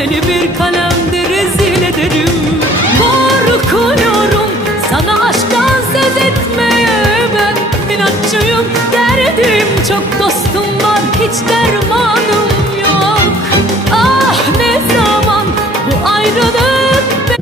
seni bir kalemde rezil ederim. Korkuyorum sana aşktan söz etmeye, ben inatçıyım, derdim çok, dostum var hiç derman.